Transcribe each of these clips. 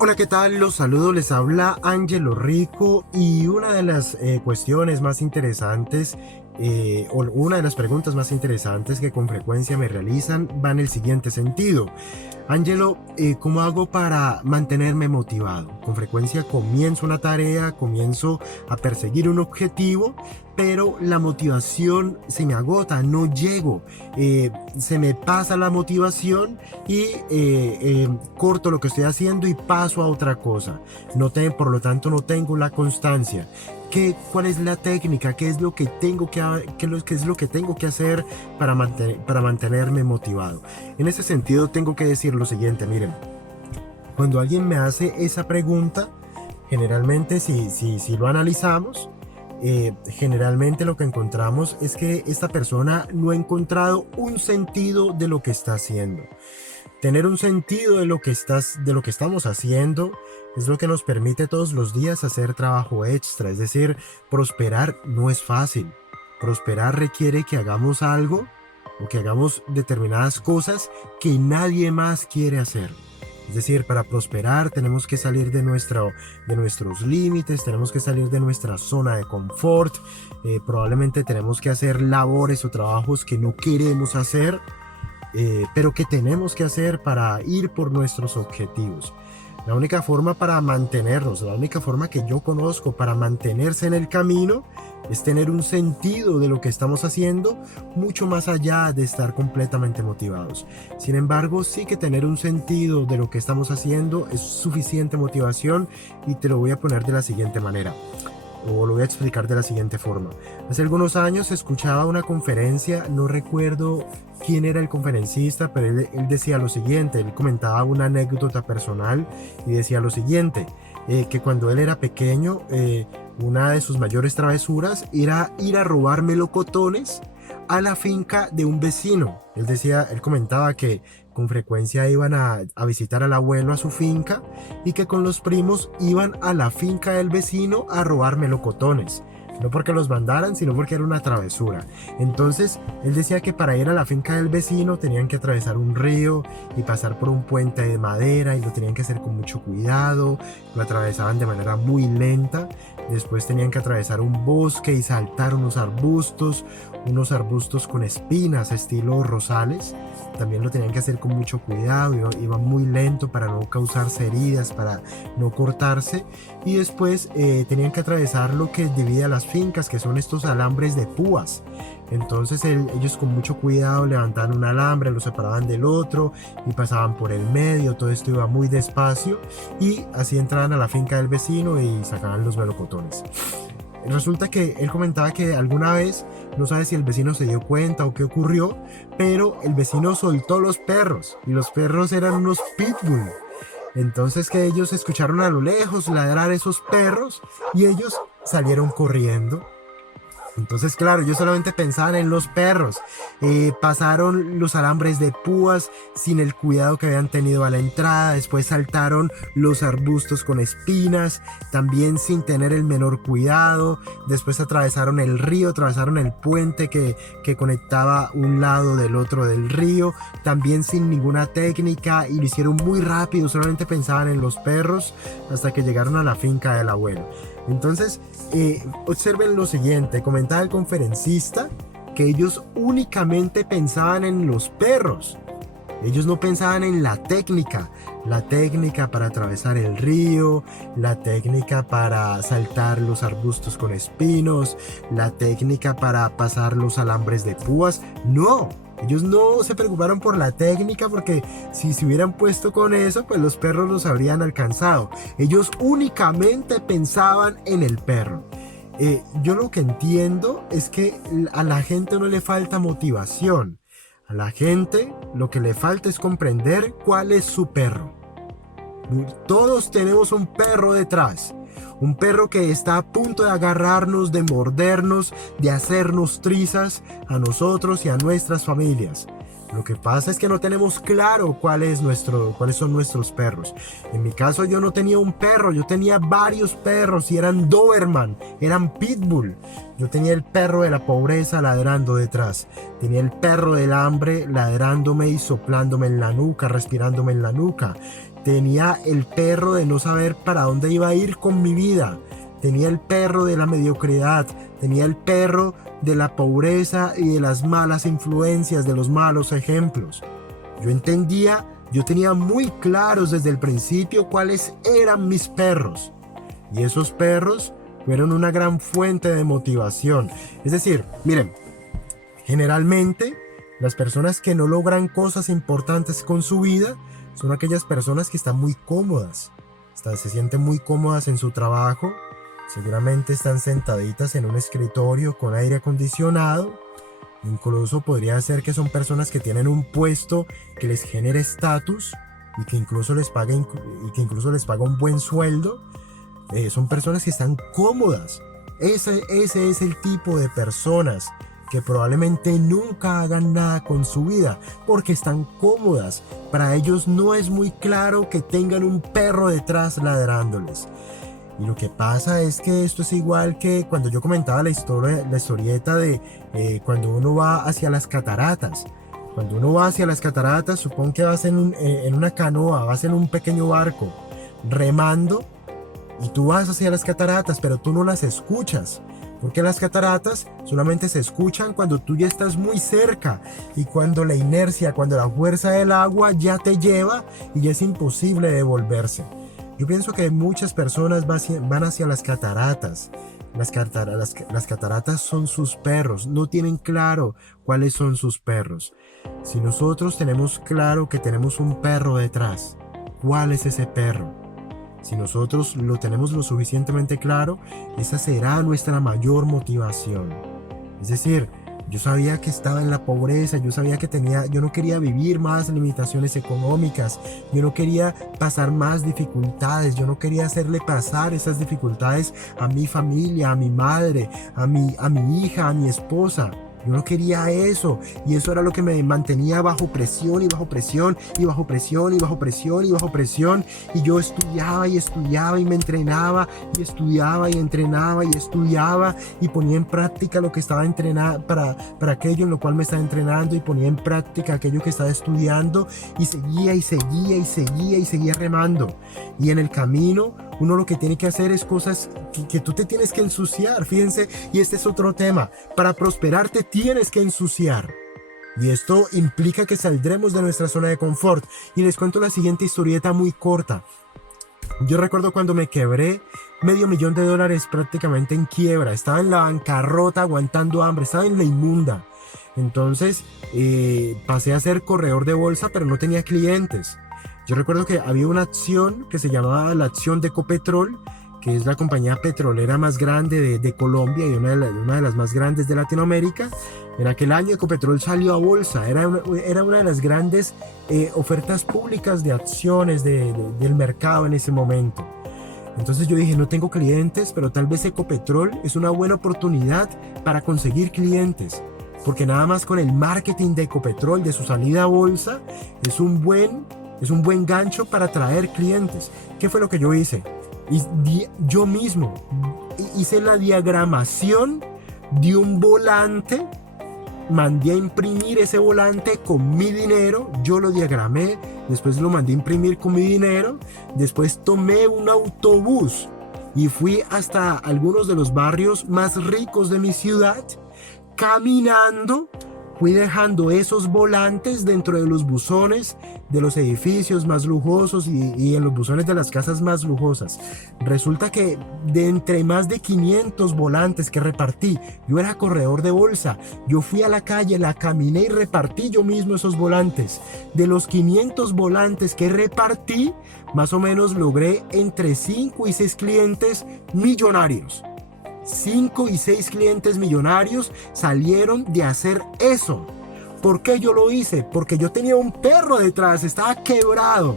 Hola, ¿qué tal? Los saludo, les habla Ángelo Rico y una de las cuestiones más interesantes o una de las preguntas más interesantes que con frecuencia me realizan va en el siguiente sentido. Ángelo, ¿cómo hago para mantenerme motivado? Con frecuencia comienzo una tarea, comienzo a perseguir un objetivo, pero la motivación se me agota, no llego, se me pasa la motivación y corto lo que estoy haciendo y paso a otra cosa. Por lo tanto, no tengo la constancia. ¿Cuál es la técnica? ¿Qué es lo que tengo qué es lo que tengo que hacer para mantenerme motivado? En ese sentido, tengo que decir lo siguiente, miren, cuando alguien me hace esa pregunta, generalmente si lo analizamos, generalmente lo que encontramos es que esta persona no ha encontrado un sentido de lo que está haciendo. Tener un sentido de lo que estamos haciendo es lo que nos permite todos los días hacer trabajo extra. Es decir, prosperar no es fácil. Prosperar requiere que hagamos algo o que hagamos determinadas cosas que nadie más quiere hacer. Es decir, para prosperar tenemos que salir de nuestros límites, tenemos que salir de nuestra zona de confort, probablemente tenemos que hacer labores o trabajos que no queremos hacer, pero que tenemos que hacer para ir por nuestros objetivos. La única forma para mantenernos, la única forma que yo conozco para mantenerse en el camino es tener un sentido de lo que estamos haciendo mucho más allá de estar completamente motivados. Sin embargo, sí que tener un sentido de lo que estamos haciendo es suficiente motivación y te lo voy a poner de la siguiente manera. O lo voy a explicar de la siguiente forma. Hace algunos años escuchaba una conferencia, no recuerdo quién era el conferencista, pero él decía lo siguiente, él comentaba una anécdota personal y decía lo siguiente, que cuando él era pequeño, una de sus mayores travesuras era ir a robar melocotones a la finca de un vecino. Él comentaba que con frecuencia iban a visitar al abuelo a su finca y que con los primos iban a la finca del vecino a robar melocotones. No porque los mandaran, sino porque era una travesura. Entonces, él decía que para ir a la finca del vecino tenían que atravesar un río y pasar por un puente de madera y lo tenían que hacer con mucho cuidado. Lo atravesaban de manera muy lenta. Después tenían que atravesar un bosque y saltar unos arbustos con espinas, estilo rosales. También lo tenían que hacer con mucho cuidado, iba muy lento para no causarse heridas, para no cortarse. Y después tenían que atravesar lo que divide a las fincas, que son estos alambres de púas. Entonces ellos con mucho cuidado levantaban un alambre, lo separaban del otro y pasaban por el medio. Todo esto iba muy despacio y así entraban a la finca del vecino y sacaban los melocotones. Resulta que él comentaba que alguna vez, no sabe si el vecino se dio cuenta o qué ocurrió, pero el vecino soltó los perros y los perros eran unos pitbull. Entonces que ellos escucharon a lo lejos ladrar esos perros y ellos salieron corriendo. Entonces, claro, ellos solamente pensaban en los perros. Pasaron los alambres de púas sin el cuidado que habían tenido a la entrada. Después saltaron los arbustos con espinas, también sin tener el menor cuidado. Después atravesaron el río, atravesaron el puente que conectaba un lado del otro del río, también sin ninguna técnica, y lo hicieron muy rápido. Solamente pensaban en los perros hasta que llegaron a la finca del abuelo. Entonces, observen lo siguiente, comentaba el conferencista que ellos únicamente pensaban en los perros. Ellos no pensaban en la técnica para atravesar el río, la técnica para saltar los arbustos con espinos, la técnica para pasar los alambres de púas. No, ellos no se preocuparon por la técnica, porque si se hubieran puesto con eso, pues los perros los habrían alcanzado. Ellos únicamente pensaban en el perro. Yo lo que entiendo es que a la gente no le falta motivación. A la gente lo que le falta es comprender cuál es su perro. Todos tenemos un perro detrás. Un perro que está a punto de agarrarnos, de mordernos, de hacernos trizas a nosotros y a nuestras familias. Lo que pasa es que no tenemos claro cuáles son nuestros perros. En mi caso yo no tenía un perro, yo tenía varios perros y eran Doberman, eran Pitbull. Yo tenía el perro de la pobreza ladrando detrás. Tenía el perro del hambre ladrándome y soplándome en la nuca, respirándome en la nuca. Tenía el perro de no saber para dónde iba a ir con mi vida. Tenía el perro de la mediocridad. Tenía el perro de la pobreza y de las malas influencias, de los malos ejemplos. Yo tenía muy claros desde el principio cuáles eran mis perros. Y esos perros fueron una gran fuente de motivación. Es decir, miren, generalmente las personas que no logran cosas importantes con su vida son aquellas personas que están muy cómodas. Se sienten muy cómodas en su trabajo. Seguramente están sentaditas en un escritorio con aire acondicionado. Incluso podría ser que son personas que tienen un puesto que les genere estatus y que incluso les paga un buen sueldo. Son personas que están cómodas. Ese es el tipo de personas que probablemente nunca hagan nada con su vida porque están cómodas. Para ellos no es muy claro que tengan un perro detrás ladrándoles. Y lo que pasa es que esto es igual que cuando yo comentaba la historieta de cuando uno va hacia las cataratas. Cuando uno va hacia las cataratas, supón que vas en una canoa, vas en un pequeño barco, remando, y tú vas hacia las cataratas, pero tú no las escuchas. Porque las cataratas solamente se escuchan cuando tú ya estás muy cerca y cuando la inercia, cuando la fuerza del agua ya te lleva y ya es imposible devolverse. Yo pienso que muchas personas van hacia las cataratas. Las cataratas son sus perros. No tienen claro cuáles son sus perros. Si nosotros tenemos claro que tenemos un perro detrás, ¿cuál es ese perro? Si nosotros lo tenemos lo suficientemente claro, esa será nuestra mayor motivación. Es decir, yo sabía que estaba en la pobreza, yo sabía que yo no quería vivir más limitaciones económicas, yo no quería pasar más dificultades, yo no quería hacerle pasar esas dificultades a mi familia, a mi madre, a mi hija, a mi esposa. Yo no quería eso, y eso era lo que me mantenía bajo presión y bajo presión y bajo presión y bajo presión y bajo presión. Y yo estudiaba y me entrenaba y estudiaba y entrenaba y estudiaba y ponía en práctica lo que estaba entrenando para aquello en lo cual me estaba entrenando, y ponía en práctica aquello que estaba estudiando, y seguía remando. Y en el camino uno lo que tiene que hacer es cosas que tú te tienes que ensuciar, fíjense, y este es otro tema. Para prosperar te tienes que ensuciar. Y esto implica que saldremos de nuestra zona de confort. Y les cuento la siguiente historieta muy corta. Yo recuerdo cuando me quebré, $500,000 prácticamente en quiebra. Estaba en la bancarrota aguantando hambre, estaba en la inmunda. Entonces pasé a ser corredor de bolsa, pero no tenía clientes. Yo recuerdo que había una acción que se llamaba la acción de Ecopetrol, que es la compañía petrolera más grande de Colombia y una de las más grandes de Latinoamérica. En aquel año Ecopetrol salió a bolsa, era una de las grandes ofertas públicas de acciones del mercado en ese momento. Entonces yo dije, no tengo clientes, pero tal vez Ecopetrol es una buena oportunidad para conseguir clientes. Porque nada más con el marketing de Ecopetrol, de su salida a bolsa, es un buen gancho para atraer clientes. ¿Qué fue lo que yo hice? Yo mismo hice la diagramación de un volante, mandé a imprimir ese volante con mi dinero, yo lo diagramé, después lo mandé a imprimir con mi dinero, después tomé un autobús y fui hasta algunos de los barrios más ricos de mi ciudad, caminando. Fui dejando esos volantes dentro de los buzones de los edificios más lujosos y en los buzones de las casas más lujosas. Resulta que de entre más de 500 volantes que repartí, yo era corredor de bolsa, yo fui a la calle, la caminé y repartí yo mismo esos volantes. De los 500 volantes que repartí, más o menos logré entre 5 y 6 clientes millonarios. 5 y 6 clientes millonarios salieron de hacer eso. ¿Por qué yo lo hice? Porque yo tenía un perro detrás, estaba quebrado.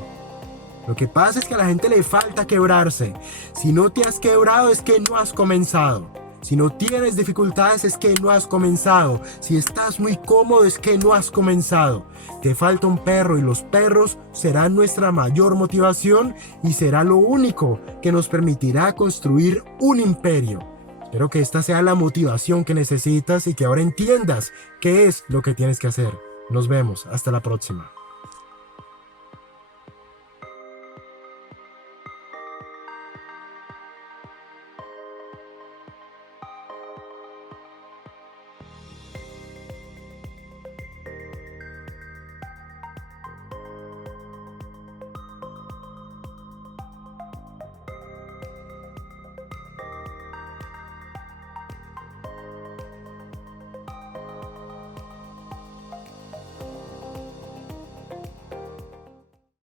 Lo que pasa es que a la gente le falta quebrarse. Si no te has quebrado es que no has comenzado. Si no tienes dificultades es que no has comenzado. Si estás muy cómodo es que no has comenzado. Te falta un perro y los perros serán nuestra mayor motivación y será lo único que nos permitirá construir un imperio. Espero que esta sea la motivación que necesitas y que ahora entiendas qué es lo que tienes que hacer. Nos vemos. Hasta la próxima.